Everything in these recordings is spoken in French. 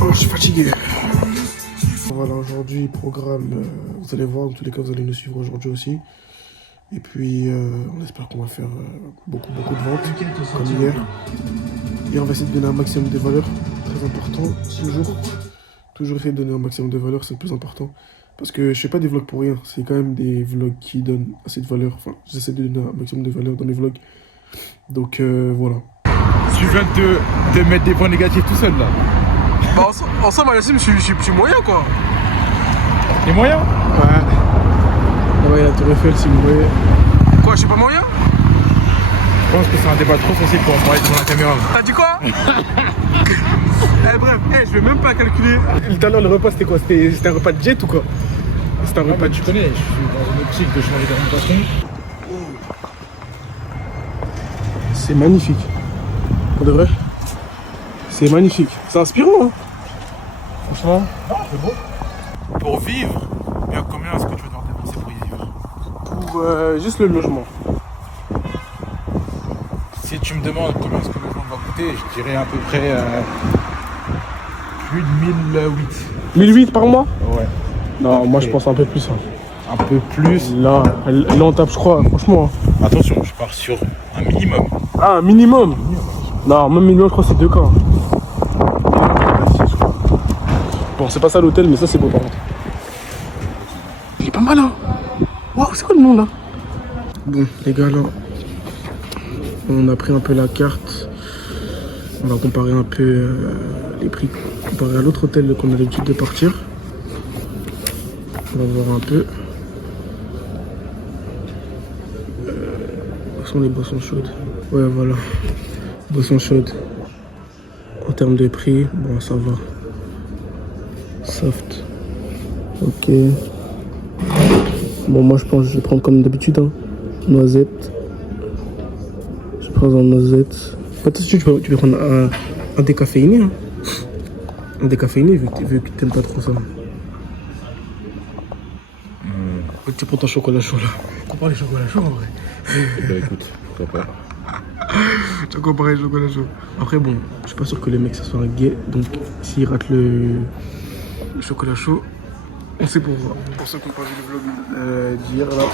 Oh, je suis fatigué. Voilà, aujourd'hui, programme, vous allez voir, en tous les cas, vous allez nous suivre aujourd'hui aussi. Et puis, on espère qu'on va faire beaucoup de ventes, comme hier. Et on va essayer de donner un maximum de valeur, très important, toujours essayer de donner un maximum de valeur, c'est le plus important. Parce que je fais pas des vlogs pour rien, c'est quand même des vlogs qui donnent assez de valeur. Enfin, j'essaie de donner un maximum de valeur dans mes vlogs. Donc, voilà. Tu viens de te mettre des points négatifs tout seul, là. Bah, en somme, à la sim, je suis moyen, quoi. Les moyens? Ouais, la Tour Eiffel, si vous voyez. Quoi, je suis pas moyen? Je pense que c'est un débat trop facile pour en parler devant la caméra. T'as dit quoi? Bref, je vais même pas calculer. Tout à l'heure, le repas, c'était quoi? C'était un repas de jet ou quoi? C'était un repas de... Tu connais, je suis dans une optique de changer d'orientation. C'est magnifique. Pour de vrai, c'est magnifique. C'est inspirant, hein. Franchement. C'est beau. Pour vivre, combien est-ce que tu vas devoir dépenser pour y vivre? Pour juste le logement. Si tu me demandes combien est-ce que le logement va coûter, je dirais à peu près plus de 1008. 1008 par mois? Ouais. Non, moi je pense un peu plus. Hein. Un peu plus. Là, on tape, je crois, franchement. Attention, je pars sur un minimum. Ah, un minimum? Non, même minimum, je crois que c'est 2K. Bon, c'est pas ça l'hôtel, mais ça c'est beau par contre. Il est pas mal, hein. Waouh, c'est quoi le nom là? Bon, les gars, là, on a pris un peu la carte. On va comparer un peu les prix comparé à l'autre hôtel qu'on a l'habitude de partir. On va voir un peu. Où sont les boissons chaudes? Ouais, voilà. Boissons chaudes. En termes de prix, bon, ça va. Soft. Ok. Bon, moi je pense que je vais prendre comme d'habitude, hein. Noisette. Je prends un noisette. Tu peux prendre un décaféiné, hein. Un décaféiné vu que t'aimes pas trop ça. Tu prends ton chocolat chaud là. Compare les chocolats chauds en vrai. Bah écoute, pourquoi pas. Tu as comparé le chocolat chaud. Après bon, je suis pas sûr que les mecs ça soit gay. Donc s'ils ratent le chocolat chaud, on sait pourquoi. Pour ceux qui ont pas vu le vlog d'hier là.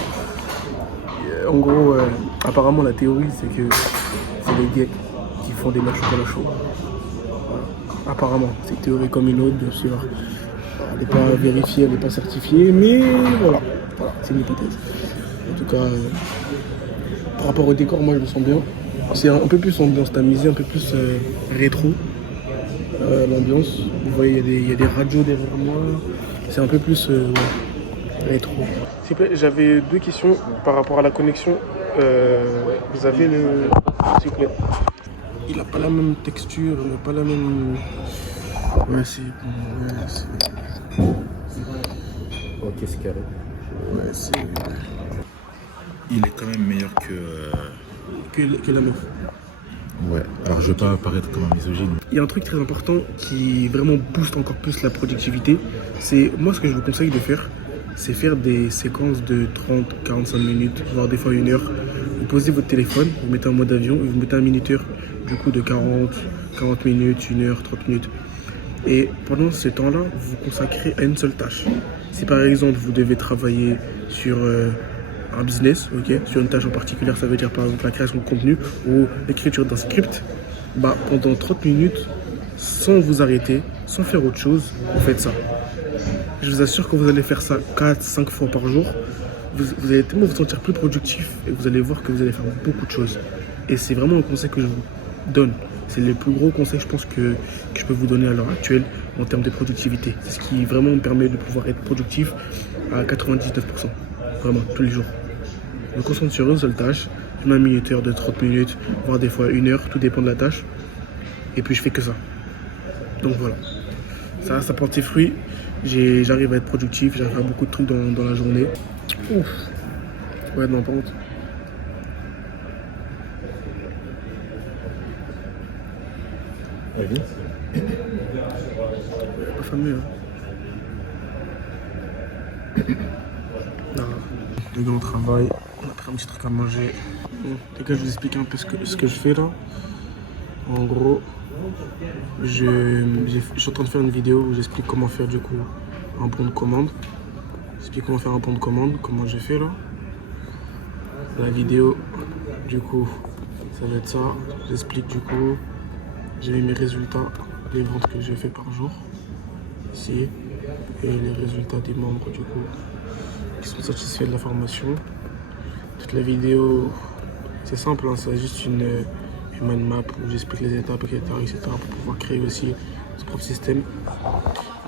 En gros, apparemment la théorie c'est que c'est les gays qui font des mecs chocolat chaud. Voilà. Apparemment, c'est une théorie comme une autre bien sûr. Elle n'est pas vérifiée, elle n'est pas certifiée, mais voilà, c'est une hypothèse. En tout cas, par rapport au décor, moi je me sens bien. C'est un peu plus ambiance tamisée, un peu plus rétro, l'ambiance. Vous voyez, il y a des radios derrière moi. C'est un peu plus rétro. S'il vous plaît, j'avais deux questions par rapport à la connexion. Vous avez le... S'il vous plaît. Il n'a pas la même texture, il n'a pas la même... Ouais, c'est... Ok, c'est carré. Ouais, c'est... Il est quand même meilleur que la meuf. Ouais, alors je vais pas paraître comme un misogyne. Il y a un truc très important qui vraiment booste encore plus la productivité. C'est, moi ce que je vous conseille de faire, c'est faire des séquences de 30-45 minutes, voire des fois 1 heure. Vous posez votre téléphone, vous mettez en mode avion et vous mettez un minuteur du coup de 40 minutes, 1 heure, 30 minutes. Et pendant ce temps-là, vous vous consacrez à une seule tâche. Si par exemple vous devez travailler sur un business, okay, sur une tâche en particulier, ça veut dire par exemple la création de contenu ou l'écriture d'un script, bah, pendant 30 minutes, sans vous arrêter, sans faire autre chose, vous faites ça. Je vous assure que vous allez faire ça 4-5 fois par jour. Vous allez tellement vous sentir plus productif et vous allez voir que vous allez faire beaucoup de choses. Et c'est vraiment un conseil que je vous donne. C'est le plus gros conseil, je pense, que je peux vous donner à l'heure actuelle en termes de productivité. C'est ce qui vraiment me permet de pouvoir être productif à 99%. Vraiment, tous les jours. Je me concentre sur une seule tâche. Je mets un minuteur de 30 minutes, voire des fois 1 heure, tout dépend de la tâche. Et puis je fais que ça. Donc voilà. Ça porte ses fruits. J'arrive à être productif, j'arrive à faire beaucoup de trucs dans la journée. Ouf. Ouais, non, par contre. Vas-y. Pas fameux, hein. Non. Les gars, on travaille. On a pris un petit truc à manger. Bon, les gars, je vous explique un peu ce que je fais là. En gros, Je suis en train de faire une vidéo où j'explique comment faire du coup un bon de commande. J'explique comment faire un bon de commande, comment j'ai fait là. La vidéo, du coup, ça va être ça. J'explique du coup, j'ai mis mes résultats, les ventes que j'ai fait par jour, ici, et les résultats des membres du coup, qui sont satisfaits de la formation. Toute la vidéo, c'est simple, hein, c'est juste une mind map où j'explique les étapes, etc., pour pouvoir créer aussi ce propre système.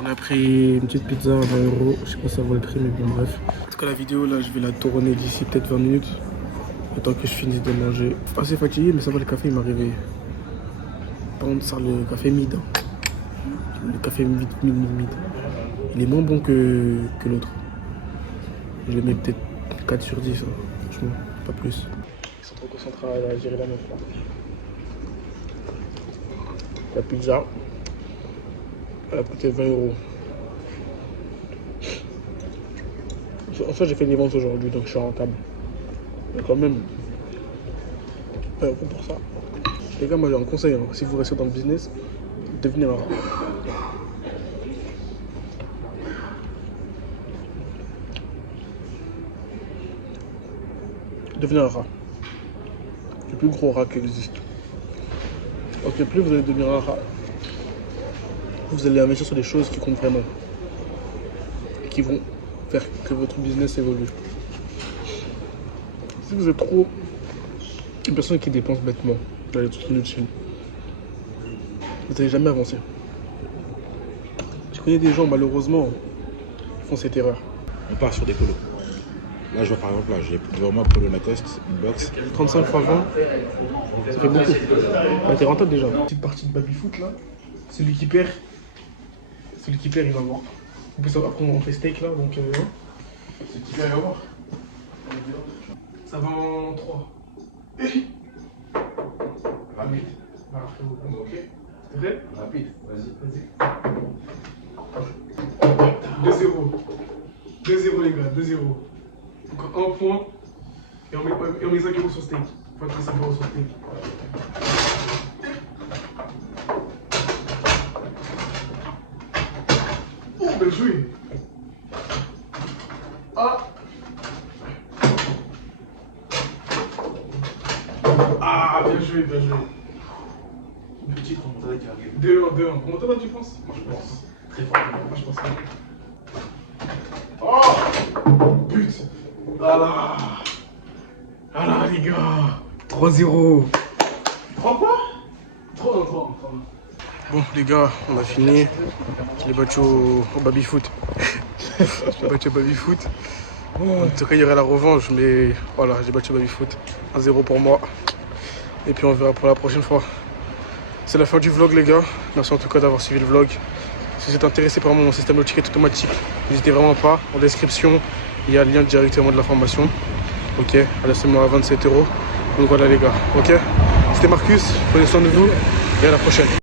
On a pris une petite pizza à 20 €, je sais pas si ça vaut le prix, mais bon, bref. En tout cas, la vidéo là, je vais la tourner d'ici peut-être 20 minutes. Le temps que je finisse de manger. Assez fatigué, mais ça va, le café il m'a réveillé. Par contre, ça, le café mid. Le café mid. Il est moins bon que l'autre. Je le mets peut-être 4 sur 10, hein. Franchement, pas plus. Ils sont trop concentrés à gérer la meuf là. La pizza, elle a coûté 20 €. En fait, j'ai fait des ventes aujourd'hui, donc je suis rentable. Mais quand même, pour ça. Les gars, moi j'ai un conseil, hein. Si vous restez dans le business, devenez un rat. Devenez un rat. Le plus gros rat qui existe. Ok, plus vous allez devenir un rat, vous allez investir sur des choses qui comptent vraiment. Et qui vont faire que votre business évolue. Si vous êtes trop une personne qui dépense bêtement dans les trucs inutiles, vous n'allez jamais avancer. Je connais des gens, malheureusement, qui font cette erreur. On part sur des polos. Là, je vois par exemple, là, j'ai devant moi Polo Lacoste, une box. 35 x 20, ça fait beaucoup. Ouais, t'es rentable déjà. Petite partie de baby-foot là. Celui qui perd, il va voir. En plus, après, on fait steak là, donc. Celui qui vient voir. Ça va en 3. Rapide. Voilà, Ok. c'est vrai? Rapide, vas-y. 2-0. 2-0 les gars, 2-0. Encore un point. Et on met 5 € sur steak. Enfin, 5 € sur steak. Oh, bien joué. Ah, bien joué, bien joué. Une petite remontada qui arrive. 2-1. Comment t'as tu penses? Moi, je pense. Très fort. Moi, je pense pas. Oh, but. Voilà. Voilà, les gars. 3-0. 3 quoi? 3-1. Bon, les gars, on a fini. Je l'ai battu au baby-foot. Je l'ai battu au baby-foot. En tout cas, il y aurait la revanche, mais voilà, j'ai battu au baby-foot. 1-0 pour moi. Et puis on verra pour la prochaine fois. C'est la fin du vlog, les gars. Merci en tout cas d'avoir suivi le vlog. Si vous êtes intéressé par mon système de ticket automatique, n'hésitez vraiment pas. En description, il y a le lien directement de la formation. Ok, à la semaine à 27 €. Donc voilà les gars, ok. C'était Marcus, prenez soin de vous et à la prochaine.